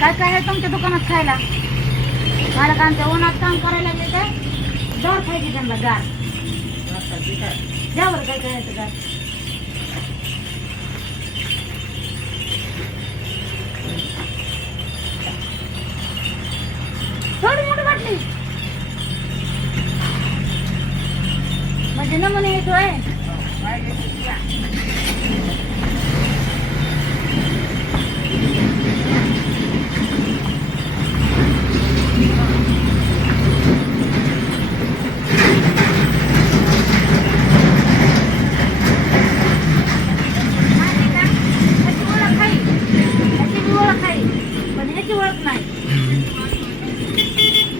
काय काय आहे तुमच्या दुकानात खायला? मला का आमच्या उन्हात काम करायला लागले तर गार खायची त्यांना गार. द्या काय काय आहे गार. थोडी मोठी वाटली म्हणजे नमुने येतोय माहिती का? ह्याची ओळख आहे. ह्याची बी ओळख आहे. पण ह्याची ओळख नाही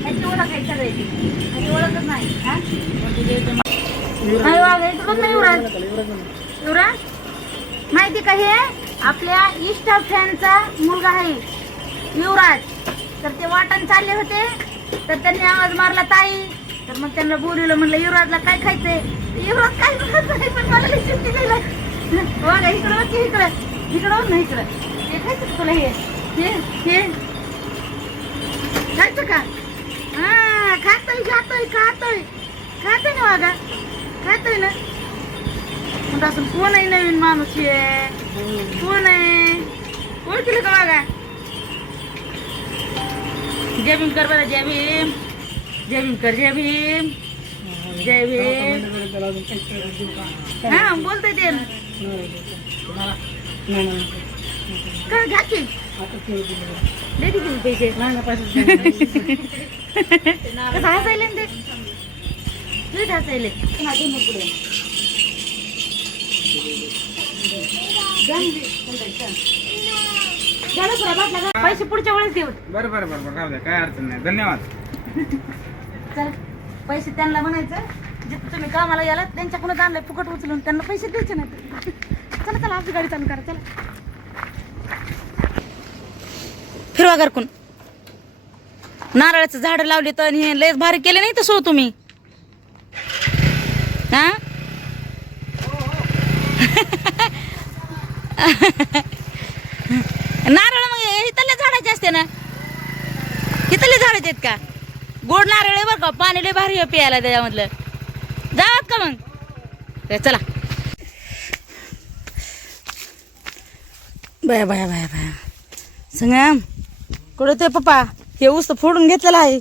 ह्याची ओळख आहे सगळ्याची ह्याची ओळखच नाही हा? नाही वाघ, इथं बघ ना युवराज युवराज माहिती का हे आपल्या इष्ट फॅनचा मुलगा आहे युवराज. तर ते वाटण चालले होते. तर त्यांनी आवाज मारला ताई. तर मग त्यांना बोलवलं म्हणलं युवराजला काय खायचंय? युवराज काय म्हणत नाही पण मला सुट्टी द्यायला बघा इकडं की इकडं. इकडं ना इकडं. हे खायचं तुला? हे. हे हे. खायचं का? हा खातोय खातोय खातोय. खातोय ना वागा खातोय ना. मग असं कोण आहे नवीन माणूस आहे कोण आहे? ओळखील का वागा जय भीम कर बरं जय भीम. जय भीम कर जय भीम. जय भीम. हा बोलतोय ते. का घ्या की? दे तुम्ही पैसे. कसं हसायले ना ते? नीट हसायले. पैसे पुढच्या वेळेस देऊ बरं बरं बरं बरं. राहू द्या काय अडचण नाही. धन्यवाद. चल पैसे त्यांना म्हणायचं. जिथं तुम्ही कामाला गेलात त्यांच्याकडून आणलंय फुकट उचलून त्यांना पैसे द्यायचे नाही चला चला आपली गाडी चालू करा चला. फिरवा घरकून. नारळाचं झाड लावले तर आणि हे लयच भारी केले नाही तसं तुम्ही हा नारळ मग इथल्या झाडाचे असते ना? इथले झाडाचे आहेत का? गोड नारळ आहे बरं का? पाणी लय भारी आहे प्यायला त्याच्यामधलं. जावात का मग? ते चला. बाया बाया बाया बाया. संगम कुठं ते पप्पा? हे उस्त फोडून घेतलेलं आहे.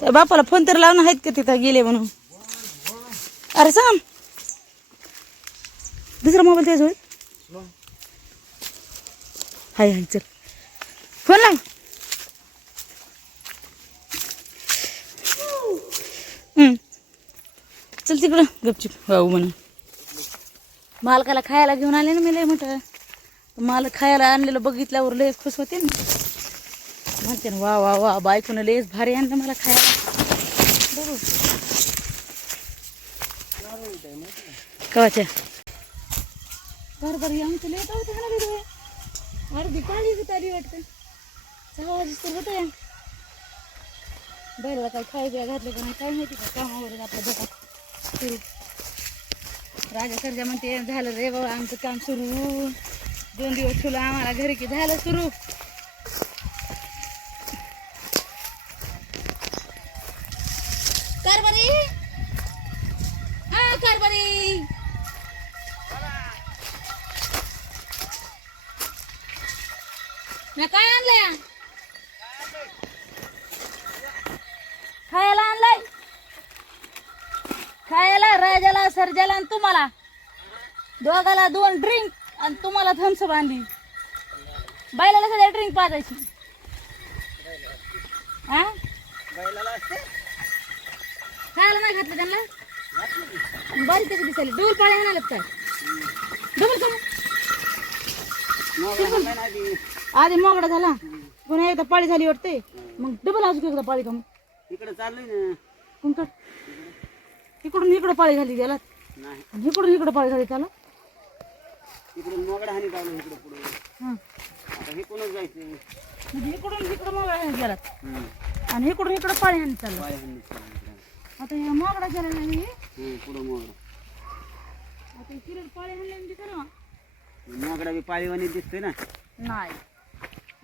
त्या बापाला फोन तर लावून आहेत का तिथं गेले म्हणून? अरे सांग. दुसरा मोबाईल त्याच होईल. हाय हाय चल. फोन लाव. चल तिकडं गपचूप भाऊ म्हणून. मालकाला खायला घेऊन आले ना मी लय म्हटलं माल खायला आणलेलं बघितल्यावर लयच खुश होते ना. म्हणते ना वा वा वा बायकोनं लयच भारी आणलं मला खायला. बघू. कवाच्या? बरं बरं आमचं लेट होते ना रे अर्धी काळी बी आली वाटतं. सहा वाजेस तर होतं बैलाला काय बिया घातलं का नाही काय माहिती का कामावर आपलं बघा सुरू राजा सरजा म्हणते झालं रे बाबा आमचं काम सुरू. दोन दिवस ठुलं आम्हाला घरी की झालं सुरू. मी काय आणलंय? खायला आणलाय? खायला राजाला सर्जाला आणि तुम्हाला. दोघाला दोन ड्रिंक आणि तुम्हाला थम्सअप आणली. बायला सगळ्या ड्रिंक पाजायची. हा? खायला नाही घातलं त्यांना? बारीक कशी दिसायली. डबल पाळ्या म्हणालात काय? डबल का आधी मोगडा झाला. पुन्हा एकदा पाळी झाली वाटते. मग डबल अजून एकदा पाळी का मग इकडे चाललोय ना. कोणतं? इकडून इकडं पाळी झाली त्याला नाही. आणि इकडून इकडं पाळी झाली त्याला. इकडून मोगडा हानी लावलं इकडे पुढे. हां. आता हे कोणच जायचं? म्हणजे इकडून इकडं मोगडा गेला हम्म. आणि इकडून इकडं पाळी हानी चाललं पाय हानी इकडं. आता हे मोगडा गेला नाही पुढं मोगडा. आता किरण पाळी हाणली म्हणजे करा. मोगडा बी पाळीवाणी दिसतोय ना. नाही.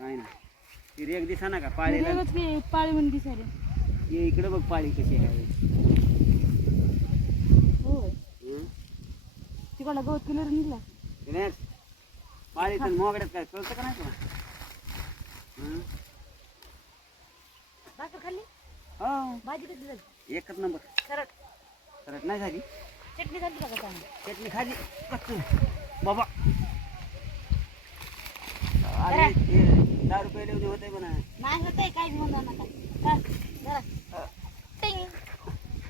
काय ना. ती रेग दिसा ना का पाळीला वेगळंच की पाळी म्हणून दिसायला. ये इकडे बघ पाळी कशी आहे. होय. हं? तिकडला गवत किलर निघला. ते नाही, पाळीत आणि मोगड्यात काय कळतं का नाही तुला? हं? भाकर खाल्ली? हो. भाजी कधी झाली? एकच नंबर. सरळ. सरट नाही झाली. चटणी झाली चांगली चटणी खाली. कच्चू. बाबा. अरे दहा रुपये लिहून होते म्हणा नाही नका. चल, जरा. टिंग.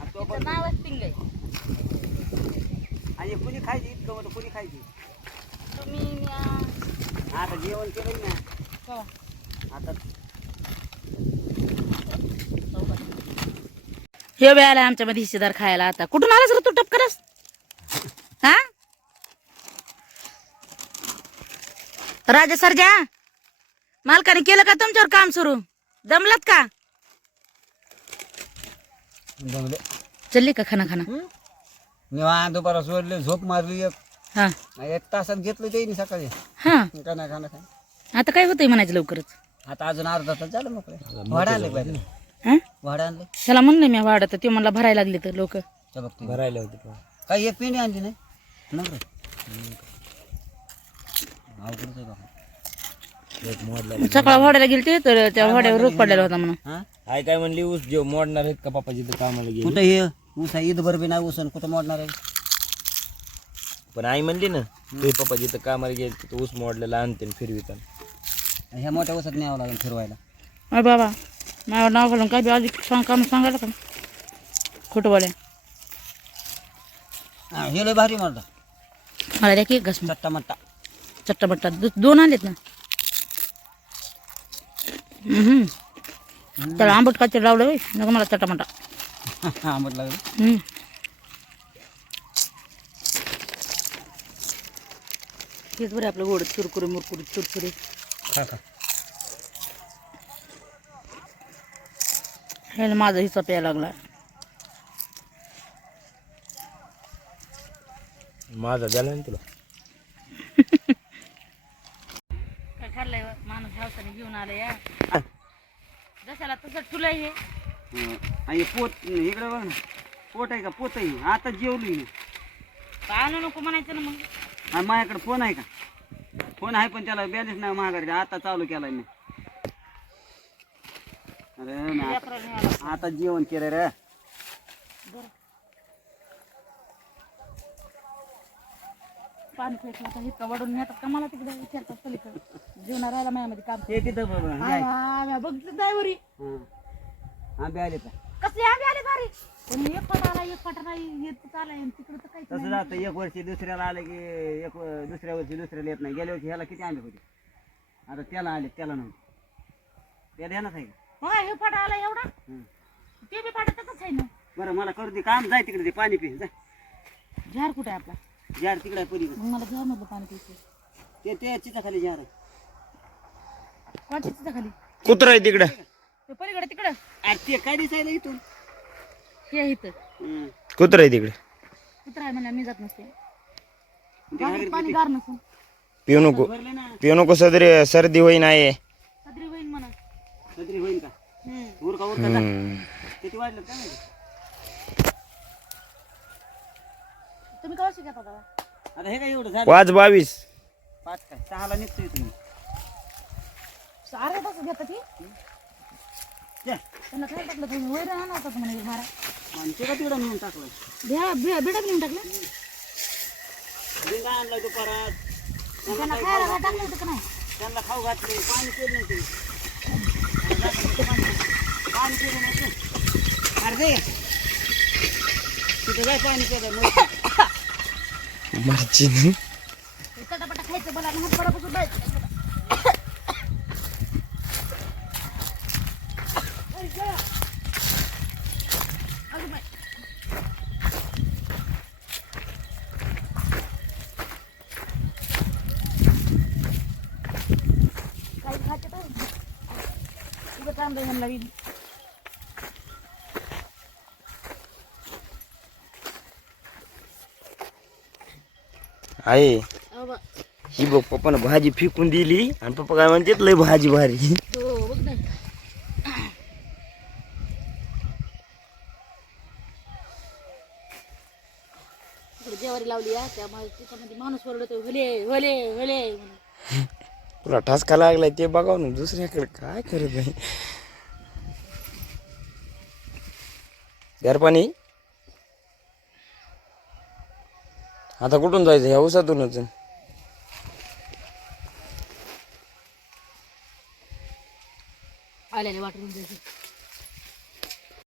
आणि तो तिचं पण नावच टिंग आहे आणि कुणी खायची? इतकं मोठं कुणी खायची? तुम्ही. आता जेवण केलं ना. हो. आता हे बी आलाय आमच्या मध्ये हिस्सेदार खायला आता. कुठून आलास रे तू? टपकरस हा? राजा सरजा. मालकाने केलं का तुमच्यावर काम सुरू? दमलात का? चलली का खाना खाना निवांत दुपारा सोडले झोप मारली एक. हा. एक तासात घेतलं ते नाही सकाळी. हा. नाही का नाही आता काय होतंय म्हणायचं लवकरच? आता अजून अर्धा तास झालं मोकळे. भाडं आणले पाहिजे. हा? भाडं आणले. त्याला म्हणलं मी वाढत ते मला भरायला लागले तर लोक. त्या बघते. भरायला होते काही एक पिंडी आणली नाही? नंबर. अवघडच आहे बाबा. एक मोडला सकाळ वाड्याला गेलते तर त्या वाड्यावर रोग पडलेला होता म्हणून. हा? आई काय म्हणली ऊस जेव मोडणार आहेत का पप्पाची तर कामाला गेली? कुठं हे? ऊस आहे ईद बी नाही ऊस आणि कुठं मोडणार आहे? पण आई म्हणली ना ते पप्पाची तर कामाला गेली ऊस मोडलेला आणते आणि फिरवितात ह्या मोठ्या ऊसात न्यावं लागेल फिरवायला. अरे बाबा माझ्यावर नाव घालून काय बी आधी सांग काम सांगायला का? खोटं बोलाय हा हे लय भारी मारता मला द्या की एक घास मग. चट्टा मट्टा. चट्टा बट्टा दो- दोन आलेत ना. त्याला आंबट काचे लावलं होय नको मला चट्टा मट्टा आंबट लागलं. हेच बरं आपलं गोड चुरकुरे मुरकुरे चुरकुरे. खा खा. हे माझा हिस्सा प्यायला लागला. माझा द्याला ना तुला काय ठरलंय हौसाने घेऊन आलं या. जशाला तसं ठुलंय हे. हं. आणि पोत इकडे बघ ना. पोट आहे का? पोत आहे. आता जेवली ना काय आणू नको म्हणायचं ना मग. आणि माझ्याकडे फोन आहे का? फोन आहे पण त्याला बॅलन्स नाही महागारी आता चालू केलाय मी. अरे लेकराला. आता जेवण केलं रे. पाणी फेकलं आता इतकं वडून नेतात का? मला तिकडे विचारतात पलीकडे. जेवणा राहिला माझ्यामध्ये काम ते तिथं बघ आहे. आम्ही बघितलं ड्रायव्हरी हं. आंबे आले का? कसले आम्ही आले पण एक फाटा आला एक फाटा नाही येत चालाय तिकडे तर काहीच तसं जातं एक वर्षी दुसऱ्याला आलं की एक व- दुसऱ्या वर्षी दुसऱ्याला येत नाही. गेल्या वर्षी ह्याला किती आंबे होते? आता त्याला आले त्याला नव्हते त्याला येणार आहे. का हो हे फाटा आला एवढा. हं. ते बी फाटा तसंच आहे ना. बरं मला करू दे काम जाय तिकडे ते पाणी पी जाय झार कुठे आहे आपला? जार तिकडे परी मग मला मधलं पाणी प्यायचं. ते ते चिता खाली जार कोणत्या तिथं खाली कुत्रा आहे तिकडं. ते पलीकडे तिकडं. अरे ते काय दिसायला इथून? हे इथं. हं. कुत्रा आहे तिकडे. कुत्रा आहे म्हणलं मी जात नसते. पाणी गार नसून पिऊ नको. भरले ना. पिऊ नको सदरी सर्दी होईन आहे. सदरी होईन म्हणा. सदरी होईल का? हम्म. उरका उरका जा. हम्म. किती वाढलं काय माहिती? तुम्ही कवा शिकत होता आता हे काय एवढं झालं? पाच बावीस. पाच काय? सहाला निघतोय तुम्ही. अर्धा तास घेता ती. जा. त्यांना काय टाकलं? तुम्ही वैर आणा होता म्हणे मारा. आणि ते का तिकडं नेऊन टाकलं? बिया बिया बिडा नेऊन टाकलं. लिंगा आणलाय दुपारात त्यांना खायला काय टाकलं होतं का नाही? त्यांना खाऊ घातले. पाणी केलं नाही ते. पाणी केलं नाही ते. अरे दे. तिथं काय पाणी केलं मग मर्ची Gracias चटापटा खायचं बोला हात पडापासून जायचं काही खायचं तर तुझं काम नाही म्हणला विधी आहे. ही बघ पप्पानं भाजी फेकून दिली आणि पप्पा काय म्हणतात लय भाजी भारी. हो जेवारी लावली त्याच्यामध्ये माणूस ओरडतो भले भले म्हणून. तुला ठसका लागलाय ते बघाव ना दुसऱ्याकडे काय करत नाही गार पाणी आता कुठून जायचं? ह्या उसातूनच. आल्याने वाटून जायचं.